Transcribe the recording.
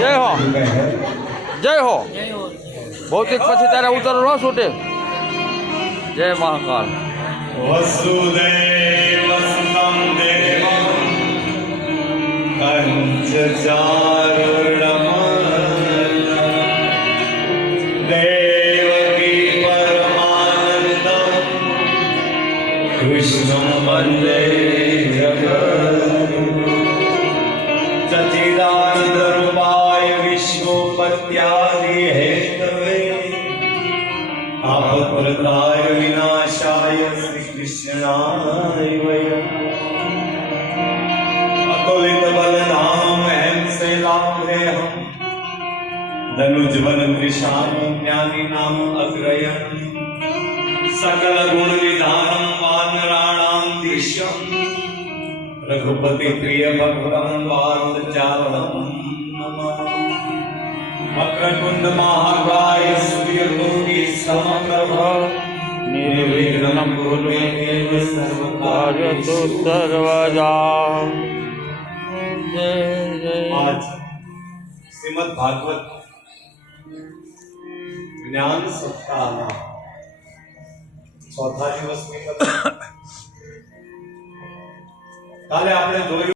જય હો જય હો ભૌતિક પછી તારે ઉતરો ન છૂટે જય મહાકાલ વસુદેવ સુતં દેવં કંચચારુર્ણમલં દેવકી પરમાનંદં કૃષ્ણં વંદે જગદ્ગુરું સચ્ચિદાનંદરૂપાય વિશ્વોપત્યાદિ હેતવે आपत्प्रदाय विनाशाय श्री कृष्णाय वयम् अतुलित बलधाम अहं शैलाभ्यहं धनुज्वल कृशाम ज्ञानी नाम अग्रयम् सकल गुण निधानम वानराणाम दिश्यम् रघुपति प्रिय भक्तं वार्तचारणं नमः वक्रतुंड महाकाय सूर्यकोटि समप्रभ निर्विघ्नं कुरु मे देव सर्वकार्येषु सर्वदा। आज श्रीमद् भागवत ज्ञान सप्ताह चौथा दिवस काले आपने